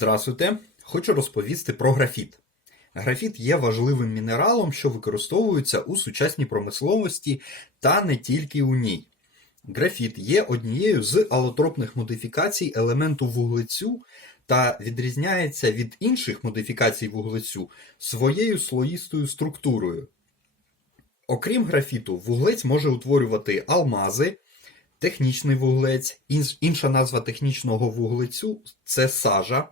Здравствуйте! Хочу розповісти про графіт. Графіт є важливим мінералом, що використовується у сучасній промисловості та не тільки у ній. Графіт є однією з алотропних модифікацій елементу вуглецю та відрізняється від інших модифікацій вуглецю своєю слоїстою структурою. Окрім графіту, вуглець може утворювати алмази, технічний вуглець, інша назва технічного вуглецю це сажа,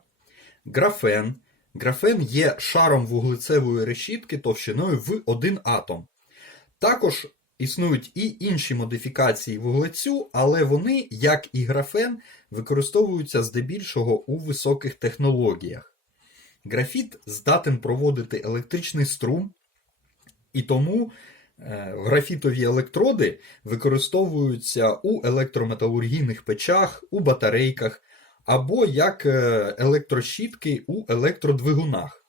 графен. Графен є шаром вуглецевої решітки товщиною в один атом. Також існують і інші модифікації вуглецю, але вони, як і графен, використовуються здебільшого у високих технологіях. Графіт здатен проводити електричний струм, і тому е, графітові електроди використовуються у електрометалургійних печах, у батарейках або як е, електрощітки у електродвигунах.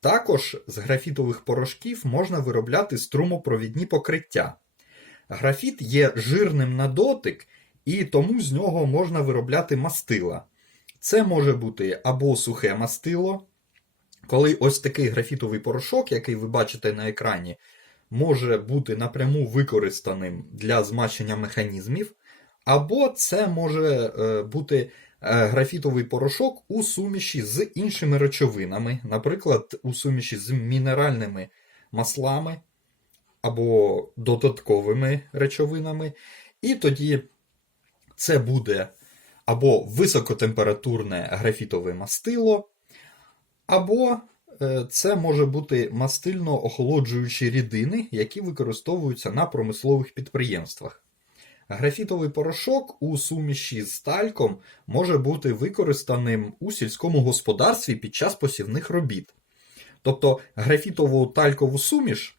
Також з графітових порошків можна виробляти струмопровідні покриття. Графіт є жирним на дотик, і тому з нього можна виробляти мастила. Це може бути або сухе мастило, коли ось такий графітовий порошок, який ви бачите на екрані, може бути напряму використаним для змащення механізмів, або це може е, бути графітовий порошок у суміші з іншими речовинами, наприклад, у суміші з мінеральними маслами або додатковими речовинами. І тоді це буде або високотемпературне графітове мастило, або е, це може бути мастильно охолоджуючі рідини, які використовуються на промислових підприємствах. Графітовий порошок у суміші з тальком може бути використаним у сільському господарстві під час посівних робіт. Тобто графітову талькову суміш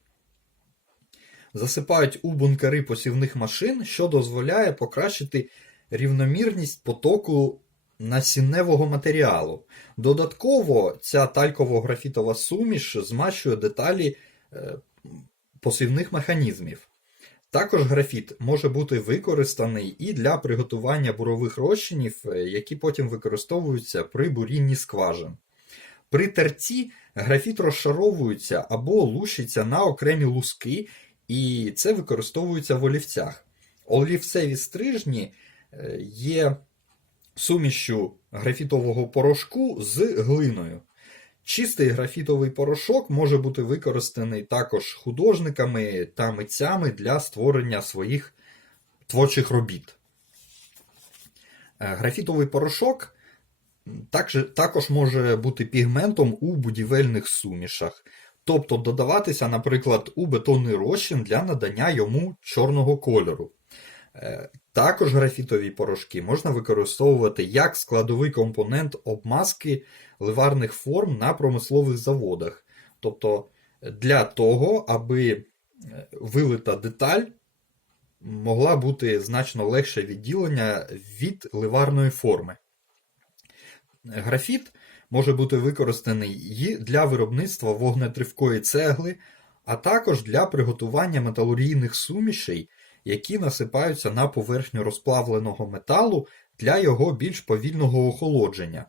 засипають у бункери посівних машин, що дозволяє покращити рівномірність потоку насінневого матеріалу. Додатково ця тальково-графітова суміш змащує деталі е, посівних механізмів. Також графіт може бути використаний і для приготування бурових розчинів, е, які потім використовуються при бурінні скважин. При терці графіт розшаровується або лущиться на окремі луски, і це використовується в олівцях. Олівцеві стрижні е, є сумішю графітового порошку з глиною. Чистий графітовий порошок може бути використаний також художниками та митцями для створення своїх творчих робіт. Е, Графітовий порошок також, може бути пігментом у будівельних сумішах, тобто додаватися, наприклад, у бетонний розчин для надання йому чорного кольору. Е, Також графітові порошки можна використовувати як складовий компонент обмазки ливарних форм на промислових заводах. Тобто для того, аби е, вилита деталь могла бути значно легше відділення від ливарної форми. Графіт може бути використаний і для виробництва вогнетривкої цегли, а також для приготування металургійних сумішей, які насипаються на поверхню розплавленого металу для його більш повільного охолодження,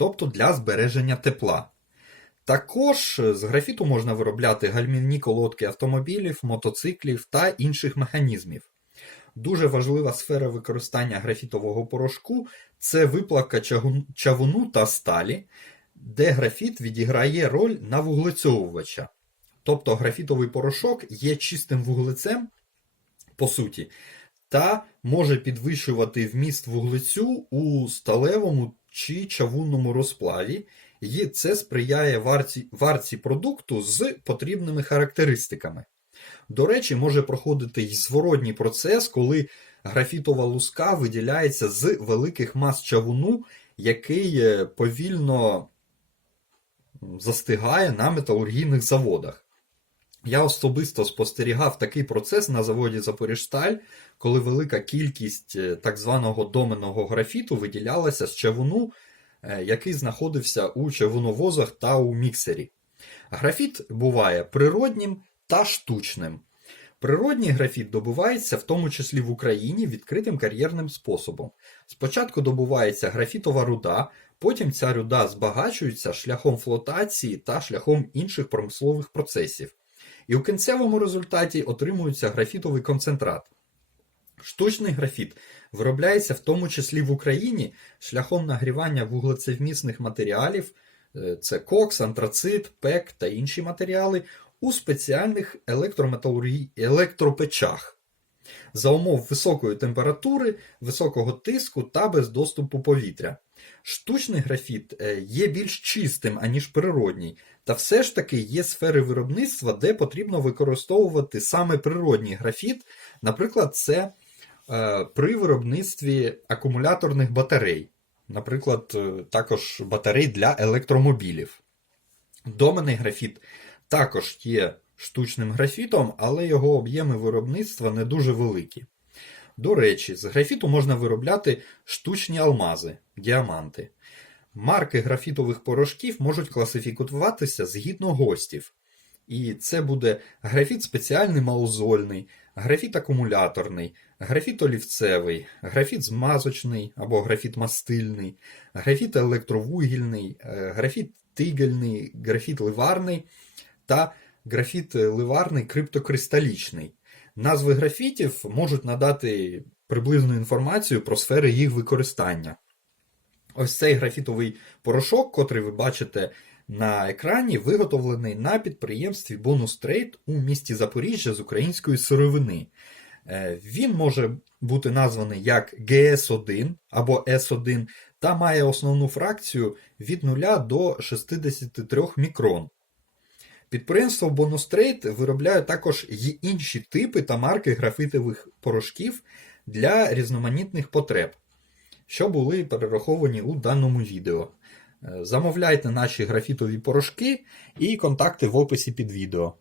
тобто для збереження тепла. Також з графіту можна виробляти гальмівні колодки автомобілів, мотоциклів та інших механізмів. Дуже важлива сфера використання графітового порошку це виплавка чавуну та сталі, де графіт відіграє роль навуглецьовувача. Тобто графітовий порошок є чистим вуглецем, по суті, та може підвищувати вміст вуглецю у сталевому чи чавунному розплаві, і це сприяє варці, варці продукту з потрібними характеристиками. До речі, може проходити й зворотній процес, коли графітова луска виділяється з великих мас чавуну, який е, повільно застигає на металургійних заводах. Я особисто спостерігав такий процес на заводі Запоріжсталь, коли велика кількість е, так званого доменного графіту виділялася з чавуну, е, який знаходився у чавуновозах та у міксері. Графіт буває природнім та штучним. Природній графіт добувається в тому числі в Україні відкритим кар'єрним способом. Спочатку добувається графітова руда, Потім ця руда збагачується шляхом флотації та шляхом інших промислових процесів. І у кінцевому результаті отримується графітовий концентрат. Штучний графіт виробляється в тому числі в Україні шляхом нагрівання вуглецевмісних матеріалів, е, це кокс, антрацит, пек та інші матеріали, у спеціальних електропечах за умов високої температури, високого тиску та без доступу повітря. Штучний графіт е, є більш чистим, аніж природній, та все ж таки є сфери виробництва, де потрібно використовувати саме природній графіт. Наприклад, це е, при виробництві акумуляторних батарей, наприклад, е, також батарей для електромобілів. Доменний графіт також є штучним графітом, але його об'єми виробництва не дуже великі. До речі, з графіту можна виробляти штучні алмази, діаманти. Марки графітових порошків можуть класифікуватися згідно гостів. І це буде графіт спеціальний маузольний, графіт акумуляторний, графіт олівцевий, графіт змазочний або графіт мастильний, графіт електровугільний, е, графіт тигельний, графіт ливарний та графіт ливарний криптокристалічний. Назви графітів можуть надати приблизну інформацію про сфери їх використання. Ось цей графітовий порошок, котрий ви бачите на екрані, виготовлений на підприємстві Bonus Trade у місті Запоріжжя з української сировини. Е, Він може бути названий як GS1 або S1 та має основну фракцію від 0 до 63 мікрон. Підприємство Bonus виробляє також й інші типи та марки графітових порошків для різноманітних потреб, що були перераховані у даному відео. Е, Замовляйте наші графітові порошки і контакти в описі під відео.